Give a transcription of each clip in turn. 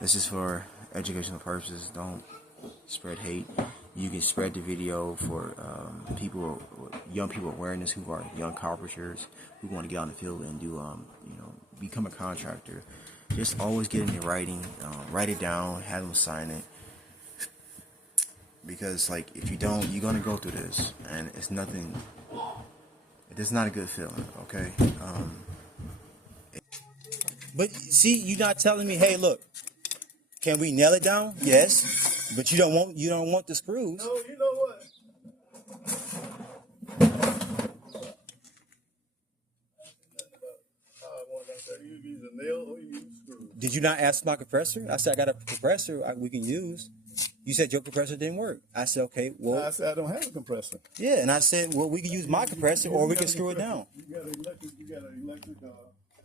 This is for educational purposes. Don't spread hate. You can spread the video for people, young people awareness who are young carpenters who want to get on the field and do, become a contractor. Just always get in your writing, write it down, have them sign it. Because like if you don't, you're gonna go through this, and it's nothing. It's not a good feeling, okay? But see, you're not telling me, hey, look, can we nail it down? Yes, but you don't want the screws. No, you know what? You use a nail or you use screws. Did you not ask my compressor? I said I got a compressor we can use. You said your compressor didn't work. I said, okay, well. I said I don't have a compressor. Yeah, and I said, well, we can use my compressor or we can screw it down. You got an electric.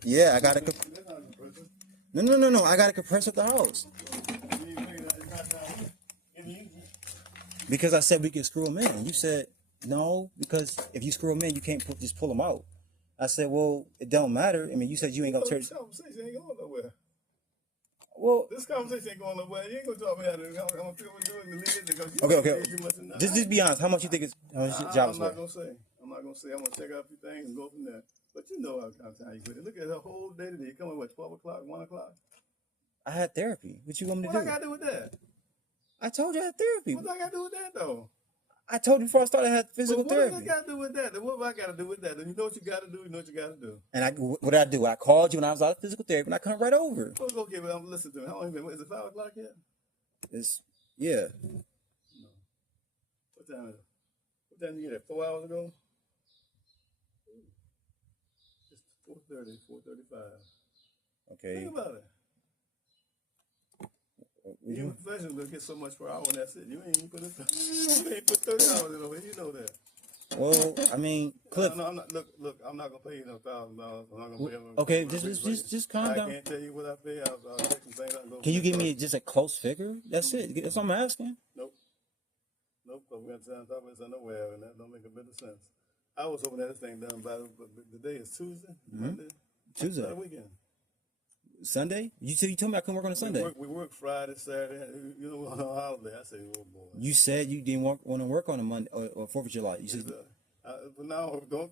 Yeah, I got a. That's not a compressor. No. I got a compressor at the house. Because I said we can screw them in. You said no, because if you screw them in, you can't just pull them out. I said, well, it don't matter. I mean, you said you ain't gonna turn. This conversation ain't going nowhere. Well, this conversation ain't going nowhere. You ain't gonna talk me how to. I'm gonna feel what you're doing and leave it because you okay. too much in that. Just be honest. How much you think it's how much job is worth? I'm not gonna say. I'm gonna check out a few things and go from there. But you know how time you put it. Look at the whole day today. You come at what, 12 o'clock, 1 o'clock? I had therapy. What you want me to do? What I got to do with that? I told you I had therapy. What I got to do with that, though? I told you before I started I had physical therapy. What does that got to do with that? What have I got to do with that? You know what you got to do. You know what you got to do. And what did I do? I called you when I was out of physical therapy, and I come right over. Okay, but I'm listening to me. How long is it? 5 o'clock yet? Yeah. No. What time is it? What time did you get it? 4 hours ago? It's 4:30, 4:35. Okay. Think about it. You're a professional, you'll get so much per hour, and that's it. You ain't put 30 hours in over here. You know that. Well, I mean, Cliff. No, I'm not. Look. I'm not gonna pay you no $1,000. I'm not gonna pay them. Okay, just calm down. I can't tell you what I pay. I'll take some things. Can you give me just a close figure? That's it. That's what I'm asking. Nope. But we got to talk about this nowhere, and that don't make a bit of sense. I was hoping that this thing done by today is Tuesday, Monday, Tuesday, Saturday weekend. Sunday? You told me I couldn't work on a Sunday. We work Friday, Saturday. You know, on a holiday. I say, oh boy. You said you didn't want to work on a Monday or 4th of July. You said. But now don't.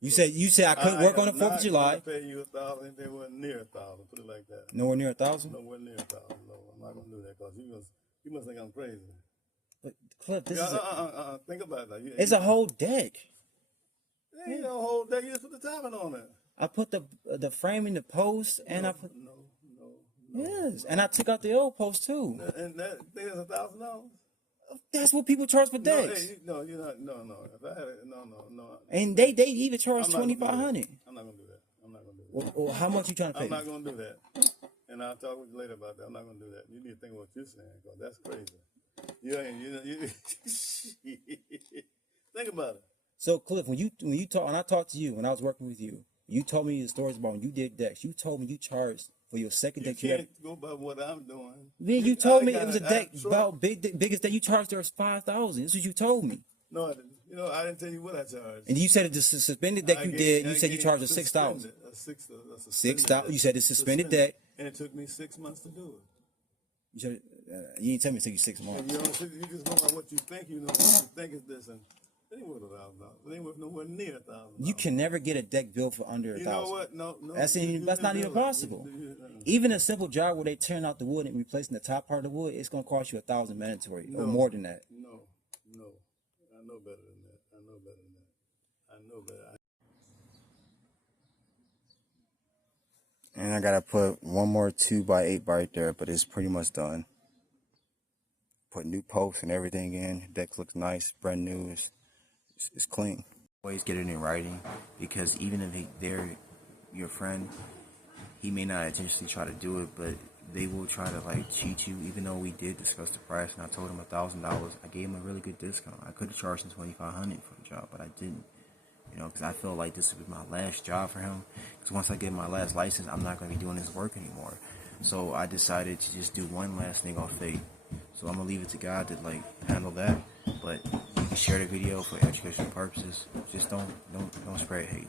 You said I couldn't work on the 4th of July. I pay you $1,000. They weren't near $1,000. Put it like that. Nowhere near $1,000. Nowhere near $1,000. No, I'm not gonna do that because you must think I'm crazy. But Cliff, this is think about that. It's a whole deck. It ain't no whole deck. You just put the timing on it. I put the frame in the post, and I put no. Yes, and I took out the old post too. And that thing is $1,000. That's what people charge for decks. No, you're not. No. If I had it, no. And they even charge $2,500. I'm not gonna do that. Well, how much you trying to pay? I'm not gonna do that. And I'll talk with you later about that. I'm not gonna do that. You need to think of what you're saying because that's crazy. You think about it. So Cliff, when you talk, and I talked to you when I was working with you, you told me the stories about when you did decks. You told me you charged for your second deck. You can't go by what I'm doing. Then you told me it was a deck about biggest deck you charged there was $5,000. That's what you told me. No, I didn't. I didn't tell you what I charged. And you said the suspended deck you said you charged a $6,000. $6,000. You said the suspended deck. And it took me 6 months to do it. You didn't tell me it took you 6 months. You just go by what you think you know. What you think is this, and it ain't worth $1,000. It ain't worth nowhere near $1,000. You can never get a deck built for under $1,000. You know what? No. That's not even possible. Even a simple job where they tearing out the wood and replacing the top part of the wood, it's gonna cost you $1,000 mandatory or more than that. No. I know better than that. I know better. And I gotta put one more 2x8 right there, but it's pretty much done. Put new posts and everything in. Deck looks nice, brand new. It's clean. Always get it in writing, because even if they're your friend, he may not intentionally try to do it, but they will try to like cheat you. Even though we did discuss the price, and I told him $1,000, I gave him a really good discount. I could have charged him $2,500 for the job, but I didn't. Because I felt like this would be my last job for him. Because once I get my last license, I'm not going to be doing this work anymore. So I decided to just do one last thing off faith. So I'm gonna leave it to God to like handle that. But you can share the video for educational purposes. Just don't spread hate.